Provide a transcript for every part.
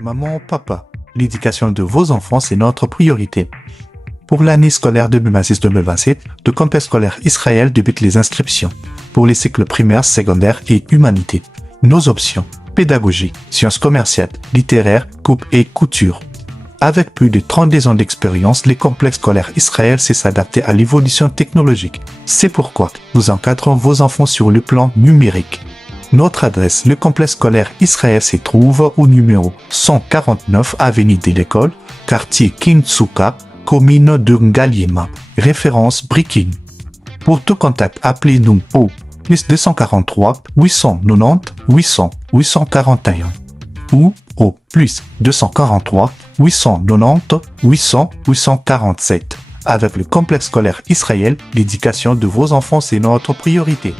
Maman, papa, l'éducation de vos enfants, c'est notre priorité. Pour l'année scolaire 2026-2027, le complexe scolaire Israël débute les inscriptions pour les cycles primaires, secondaires et humanité. Nos options: pédagogie, sciences commerciales, littéraires, coupe et couture. Avec plus de 32 ans d'expérience, les complexes scolaires Israël sait s'adapter à l'évolution technologique. C'est pourquoi nous encadrons vos enfants sur le plan numérique. Notre adresse: le complexe scolaire Israël se trouve au numéro 149 avenue de l'École, quartier Kintsuka, commune de Ngaliema, référence Brikin. Pour tout contact, appelez-nous au plus 243 890 800 841 ou au plus 243 890 800 847. Avec le complexe scolaire Israël, l'éducation de vos enfants, c'est notre priorité.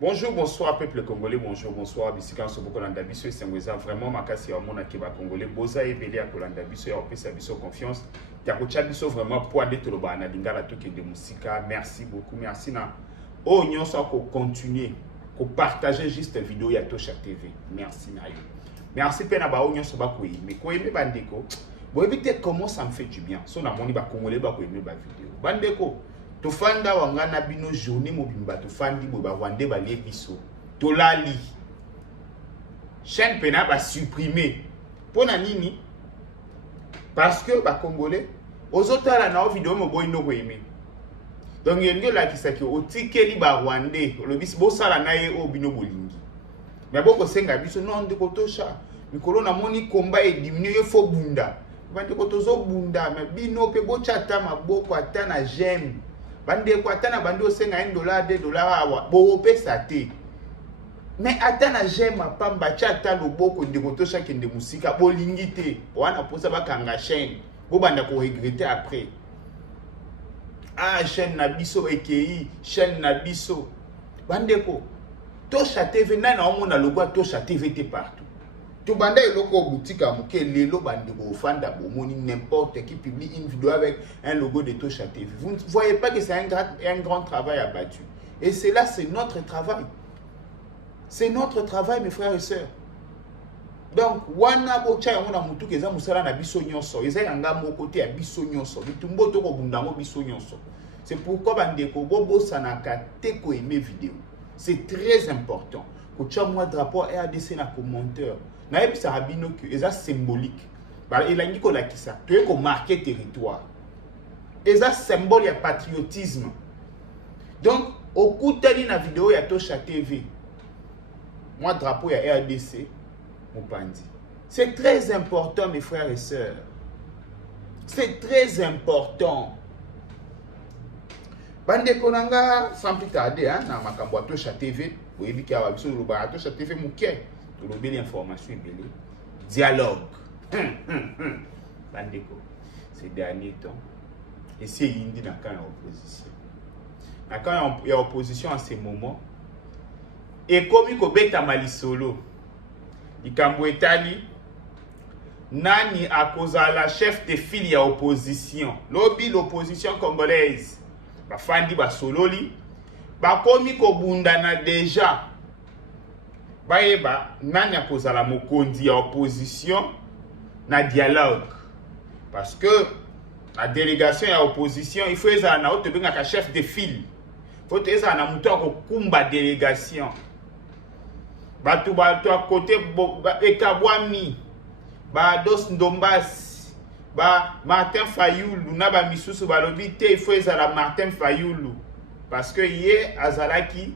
Bonjour, bonsoir peuple congolais, bonsoir, bisika so boko landa biso esengweza vraiment makasi ya mona ke ba congolais boza ebele ya kolanda biso ya opesa biso confiance ya kocha biso vraiment pour ande toloba na lingala toke de musika. Merci beaucoup, merci na o nyonso ko continuer ko partager juste vidéo ya Tosha TV. Merci na yo. Merci pe na ba o nyonso ba ko aimer. Ko aimer bandeko. Bo éviter comment ça me fait du bien. So na moni ba congolais ba ko aimer ba vidéo. Bandeko tofanda wangana bino journée mobimba tofandi bo ba wande ba lie biso tolali chaîne pena ba supprimer pona nini parce que ba congolais ozotala na vidéo mo boy no ko aimer donc yenge la kisaki otikeli ba rwandais olobisi bo sala na ye o bino bolingi mais boko senga biso non ndeko Tosha mikolo na moni komba e diminuer fo bunda bandeko tozo bunda mais bino pe bo chata maboko ata na j'aime bande ko atana bande osenga $1 $2 awa bo pesa te mais atana j'aime pamba chata loboko ndeko Tosha kende musika bolingi te wana posa bakanga chaîne bo banda ko regretter après. Ah chaîne na biso ekei chaîne na biso bandeko Tosha TV nana omona logo Tosha TV te partout. Tu bande eloko boutique à moke lelo bandeko ofanda bomoni n'importe qui publie une vidéo avec un logo de Tosha TV. Vous ne voyez pas que c'est un grand travail abattu. Et c'est là, c'est notre travail. C'est notre travail, mes frères et sœurs. Donc, wana bocha yona mutu keza musala na biso nyonso. Eza yanga mo côté ya biso nyonso. Bitumbo to ko bundango biso nyonso. C'est pourquoi bandeko bobo sanaka te ko aimer vidéo. C'est très important. Kocha moi drapeau RDC na commentaire. Na yebisa rabino que eza symbolique. Bala elangi ko lakisa. To ko marquer territoire. Eza symbole ya patriotisme. Donc, okutani na vidéo ya Tosha TV. Moi drapeau ya RDC Mopandi. C'est très important, mes frères et sœurs. C'est très important. Bande konanga sans plus tarder hein na makambo ya Tosha TV. Vous voyez qu'il y a biso loba Tosha TV muke. To lobe l'information ebele. Dialogue. Bandeko. Ces derniers temps. Et c'est indi na quand opposition. Na quand il y a opposition en ces moments. Et comme il kobeta malisolo. Ikambo etali nani akozala chef de file ya opposition. Lobi l'opposition congolaise. Ba fandi ba sololi. Ba komi ko bundana déjà. Baeba nani akozala mokonzi ya opposition na dialogue. Parce que la délégation ya opposition, il faut ezala na oto benga ka chef de file. Faut ezala na muto ko kumba délégation. Bato à côté ekabwami ba dos ndombasi ba Martin Fayulu na ba misusu balobi te il faut ezala Martin Fayulu parce que hier azalaki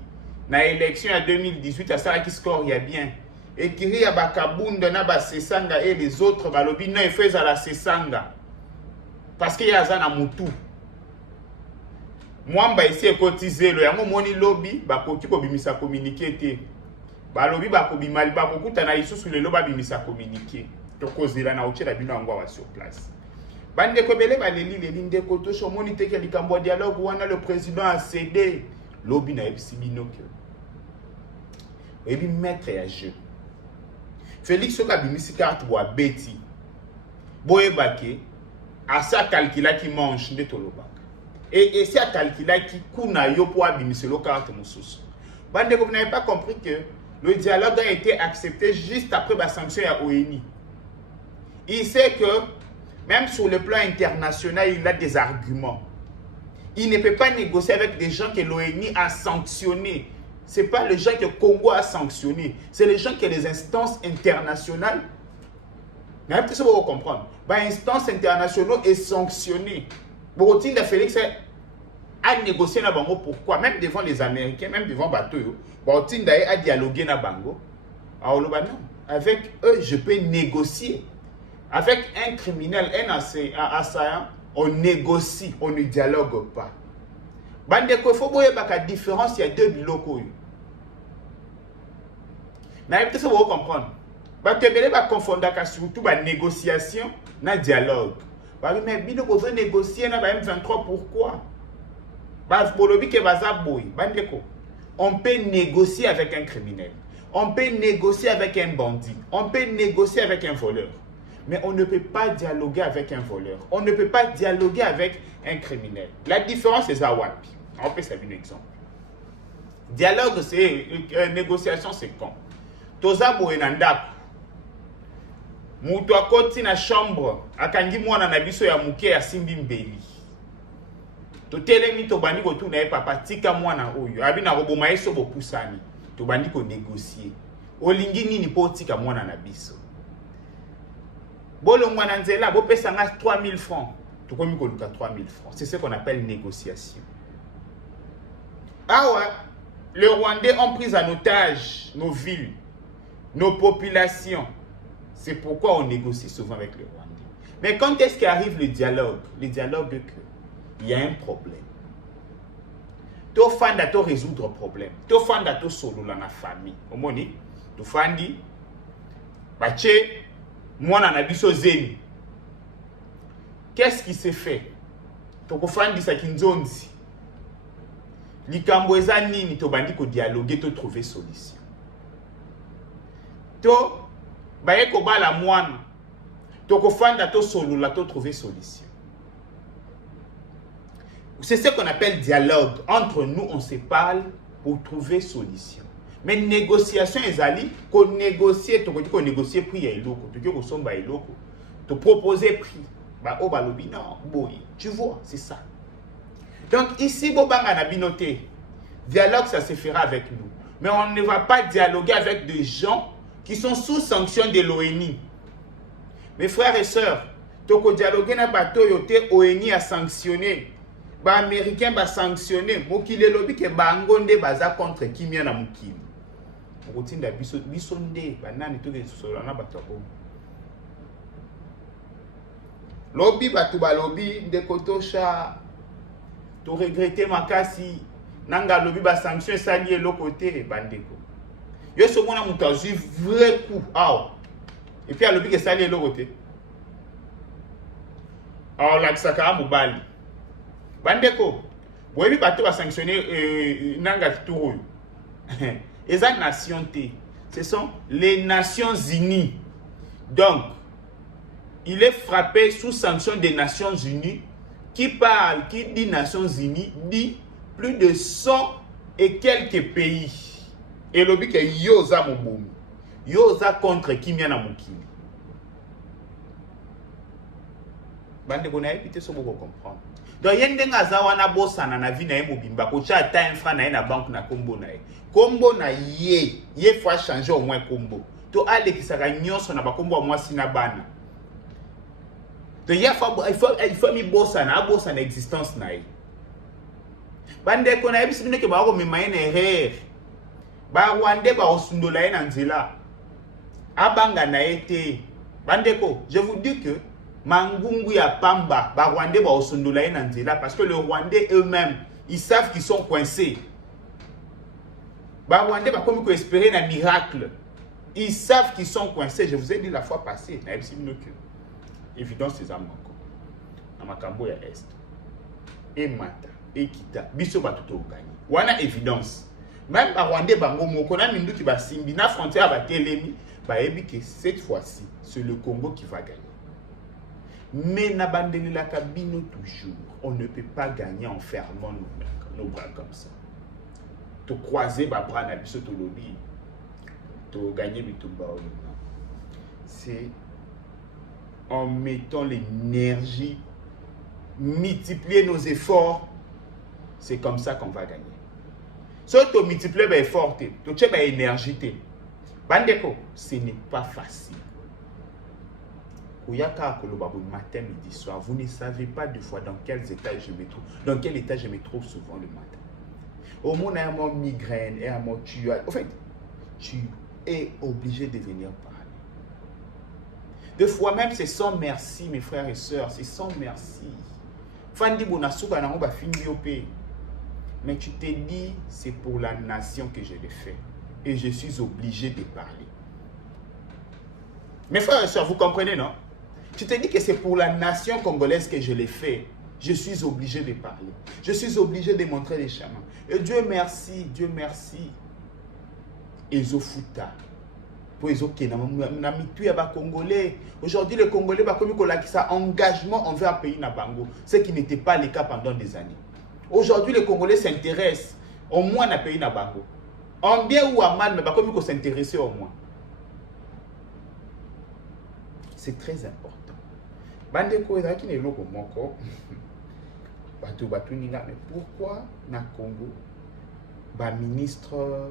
na élection en 2018 azalaki score ya bien et kiri ya bakabunda na ba Sesanga et les autres balobi non il faut ezala Sesanga parce que ya azana mutu mwamba ici cotiser lo yango moni lobby ba koki ko bimisa communiquer te balobi bakobimali bakokuta na isusu lelo babimisa communiquer tokozela na ochela bino yango wa sur place bandeko bele baleli leli ndeko Tosha moni te ke likambo dialogue wana le président a cédé lobi na ebisi bino ke ebi maître ya jeu Félix soka bimisi carte wa beti boyeba ke asa calcula qui mange nde tolobaka et si a calcula qui kuna yo po abimiselo carte mususu bandeko vous n'avez pas compris que le dialogue a été accepté juste après la sanction à ONU. Il sait que même sur le plan international, il a des arguments. Il ne peut pas négocier avec des gens que l'ONU a sanctionnés. Ce n'est pas les gens que le Congo a sanctionnés. C'est les gens que les instances internationales. Vous vous comprendre. Les instances internationales sont sanctionnées. Borotine de Félix a négocié na bango. Pourquoi? Même devant les Américains, même devant Bateau, Borotine a dialogué na bango. Alors, non. Avec eux, je peux négocier. Avec un criminel, un assaillant, on négocie, on ne dialogue pas. Bandeko, il faut voir la différence, il y a deux biloko. Mais peut-être que vous comprendre. Vous devez confondre surtout la négociation et le dialogue. Mais si vous voulez négocier dans M23, pourquoi? On peut négocier avec un criminel. On peut négocier avec un bandit. On peut négocier avec un voleur. Mais on ne peut pas dialoguer avec un voleur. On ne peut pas dialoguer avec un criminel. La différence, c'est ça. On peut savoir un exemple. Dialogue, c'est négociation, c'est quand Toza Boenanda, mutu akoti na chambre, akangi mwana na biso ya muke ya simbi mbeli. Totelemi tobandi ko tuna papa tika mwana oyo. Abi na roboma yeso bopusani. Tobandi ko négocier. Olingi nini po tika mwana na biso. Bolo mwana nzela bo pesa nga 3000 francs. Tokomi ko luka 3000 francs. C'est ce qu'on appelle négociation. Ah ouais, les Rwandais ont pris en otage nos villes, nos populations. C'est pourquoi on négocie souvent avec les Rwandais. Mais quand est-ce qu'arrive le dialogue? Le dialogue, il y a un problème. Tu fanda to résoudre un problème. Tu fanda to solo dans la famille. Omoni, tu fandi, bache, moi na biso zeni. Qu'est-ce qui s'est fait? Tu fandi sa kinzonzi. Likambo eza nini to bandi ko dialoguer to trouver solution. To baye ko bala mwana to ko fanda to solola to trouver solution. C'est ce qu'on appelle dialogue. Entre nous on se parle pour trouver solution. Mais négociation ezali ko négocier to ko négocier prix ya eloko to ko somba eloko to proposer prix ba o balobi non boy tu vois c'est ça. Donc ici, Bobanga n'a binoté. Dialogue, ça se fera avec nous. Mais on ne va pas dialoguer avec des gens qui sont sous sanction de l'ONU. Mes frères et sœurs, toko dialoguer na bateau yote ONU a sanctionné. Ba américain ba sanctionné. Mokile lobi ke bangonde baza contre kimia na mukili. Mokotinda bisonde banani to ke sola na bateau. Lobby batu ba lobby de kotosha. To regretter makasi nanga lobi ba sanction sali le côté bandeko yo so mona mutu azui vrai coup ah et puis a lobi ke sali le côté ah la kisaka mobali bandeko boyebi bato ba sanctionner nanga kituro eza nation T, ce sont les Nations Unies. Donc il est frappé sous sanction des Nations Unies. Qui parle, qui dit Nations Unies, dit plus de 100 et quelques pays. Et le but est Yoza Mobomi. Yoza contre Kimia Namukili. Bande qu'on a épité ce que vous comprendre. Donc, il y a des gens qui bossa na vie na mobimba ko cha ta infra na na banque na kombo na e. Kombo na ye faut changer au moins kombo. To ale ki saka nyonso na bakombo a mwasi na bana. Donc il faut mi bossa na existence na e. Bande ko na ebisi bino ke ba ko mema na erreur. Ba Rwandais ba osundola e na nzela. Abanga na ete. Bande ko, je vous dis que Mangungu ya Pamba, ba Rwandais ba osundola e na nzela parce que les Rwandais eux-mêmes, ils savent qu'ils sont coincés. Ba Rwandais ba comme ko espérer un miracle. Ils savent qu'ils sont coincés. Je vous ai dit la fois passée, na ebisi bino que évidence ces âmes encore. Na makambo ya est. Et mata, et kita, biso ba tout gagné. Wana évidence. Même ba Rwandais bango moko na mindu ki ba simbi na frontière ba telemi, ba ebi que cette fois-ci, c'est le Congo qui va gagner. Mais na bandeli la cabine toujours, on ne peut pas gagner en fermant nos bras comme ça. To croiser ba bras na biso to lobby. to gagner bitumba. C'est en mettant l'énergie, multiplier nos efforts, c'est comme ça qu'on va gagner. Si tu multiplies les efforts, tu as l'énergie. Bandeko, ce n'est pas facile. Matin, midi, soir, vous ne savez pas deux fois dans quel état je me trouve. Dans quel état je me trouve souvent le matin. Au moins, il y a mon migraine, il y a mon tu as. En fait, tu es obligé de venir parler. Deux fois même, c'est sans merci, mes frères et sœurs. C'est sans merci. Mais tu te dis, c'est pour la nation que je le fais. Et je suis obligé de parler. Mes frères et sœurs, vous comprenez, non? Tu te dis que c'est pour la nation congolaise que je l'ai fait. Je suis obligé de parler. Je suis obligé de montrer les chemins. Et Dieu merci, Dieu merci. Ezofuta. Pour Ezoke, Congolais. Aujourd'hui, les Congolais ont engagement envers un pays Nabango. Ce qui n'était pas le cas pendant des années. Aujourd'hui, les Congolais s'intéressent au moins à un pays Nabango. En bien ou en mal, mais comme ils s'intéresser au moins. C'est très important. Bandeko ezaki ne loko moko. Mais pourquoi na Congo ba ministre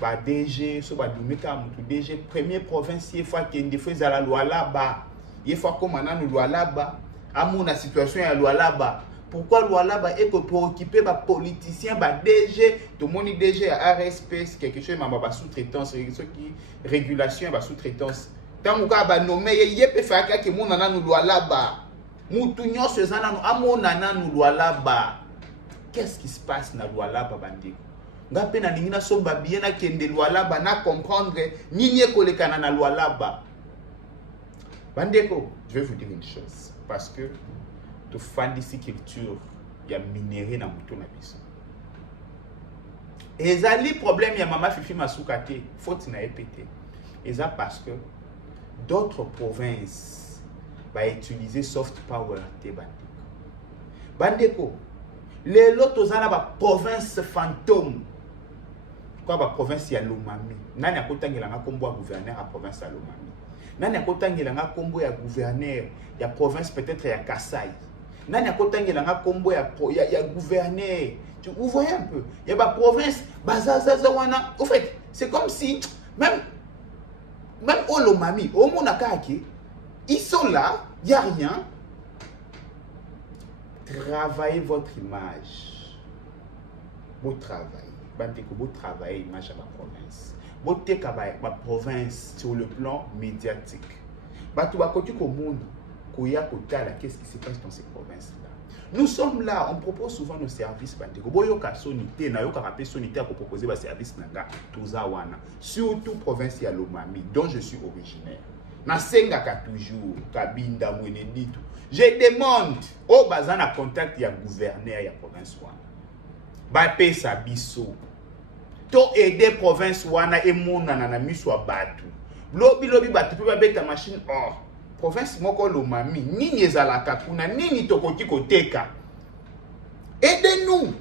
ba DG so ba dumeka mutu DG premier province il faut kende faut za la loi là-bas. Il faut comme na loi là-bas. Amona situation ya loi là-bas. Pourquoi loi là-bas est préoccupé ba politicien ba DG tout le monde DG à RSP c'est quelque chose ma ba sous-traitance ce qui régulation ba sous-traitance. Tant que ba nommé yé faire que mon nana nous loi là-bas. Moutounyo se zana nous amo nana nous loi là-bas. Qu'est-ce qui se passe na loi là-bas bandeko? Ngape na ningina somba bien na kende loi là-bas na comprendre nini kolekana na loi là-bas. Bandeko, je vais vous dire une chose parce que to fan d'ici culture ya minéré na muto na biso. Ezali problème ya mama Fifi Masuka te, faute na épété. Eza parce que d'autres provinces va utiliser soft power te bandeko. Bandeko, les lotos na ba province fantôme. Quoi ba province ya Lomami. Nani akotangela nga kombo ya gouverneur à province ya Lomami. Nani akotangela nga kombo ya gouverneur ya province peut-être ya Kasai. Nani akotangela nga kombo ya gouverneur. Vous voyez un peu, il y a ba province bazazaza wana. En fait, c'est comme si même au Lomami, au Monakaki, ils sont là, il n'y a rien. Travaillez votre image. Vous travaillez. Vous travaillez l'image à la province. Vous travaillez la province sur le plan médiatique. Qu'est-ce qui se passe dans ces provinces-là? Nous sommes là, on propose souvent nos services. Surtout province ya Lomami, dont je suis originaire. Je demande au bazan à contact ya gouverneur ya province wana. Ba pesa biso. To aider province wana e monana na miso batu. Lobi batu pe ba beta machine or. Province moko Lomami, nini ezalaka kuna, nini tokoki koteka. Aidez-nous.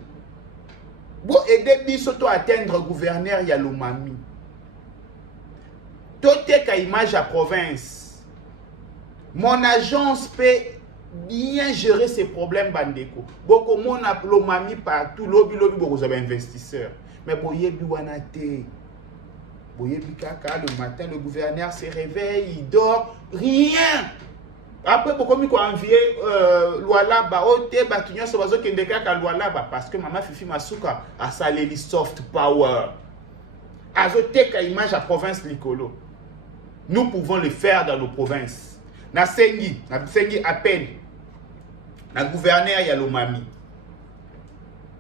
Bon aider biso to atteindre gouverneur ya Lomami. To teka image à province. Mon agence peut bien gérer ces problèmes bandeko. Boko mon a Lomami partout, lobi boko za investisseur. Mais boyebi wana te. Boyebi kaka le matin le gouverneur se réveille, il dort, rien. Après pourquoi mi ko envier loi là-bas, ote batunyo so bazo kende kaka loi là-bas parce que maman Fifi Masuka a salé li soft power. Azoteka image à province likolo. Nous pouvons le faire dans nos provinces. Na sengi appel. Na gouverneur ya Lomami.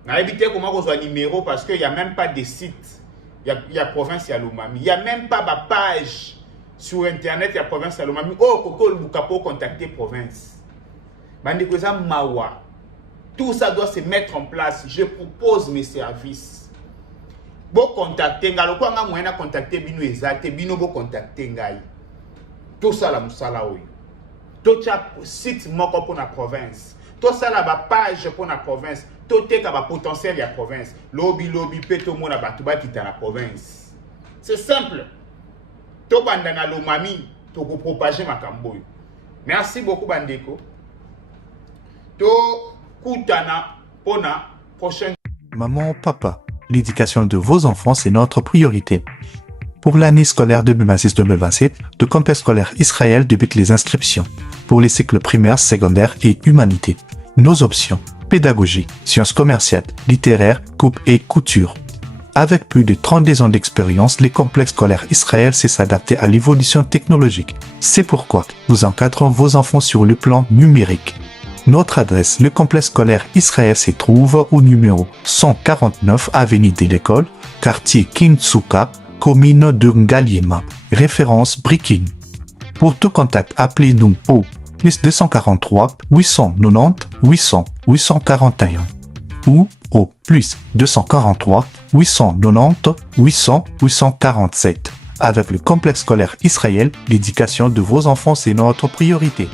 Na éviter comment qu'on soit numéro parce qu'il n'y a même pas de site. Il y a province ya Lomami. Il n'y a même pas de page sur internet, il y a province ya Lomami. Oh, Koko Lukapo contacter province. Bandikoza Mawa. Tout ça doit se mettre en place. Je propose mes services. Bo contacter ngai lokwa nga moyena contacter bino ezate bino bo contacter ngai. Tout ça la musala oyo. Tout ça site moko pour la province. Tout ça la page pour la province. Tout est ka ba potentiel ya province. Lobi peto mona batuba kita la province. C'est simple. to banda na lomami to ko propager makambo oyo. Merci beaucoup bandeko. To kutana pona prochaine. Maman, papa, l'éducation de vos enfants, c'est notre priorité. Pour l'année scolaire 2026-2027, le campus scolaire Israël débute les inscriptions pour les cycles primaires, secondaires et humanité. Nos options: pédagogie, sciences commerciales, littéraires, coupe et couture. Avec plus de 32 ans d'expérience, les complexes scolaires Israël sait s'adapter à l'évolution technologique. C'est pourquoi nous encadrons vos enfants sur le plan numérique. Notre adresse: le complexe scolaire Israël se trouve au numéro 149 avenue de l'École, quartier Kintsuka, commune de Ngaliema, référence Brikin. Pour tout contact, appelez-nous au plus 243 890 800 841 ou au plus 243 890 800 847. Avec le complexe scolaire Israël, l'éducation de vos enfants, c'est notre priorité.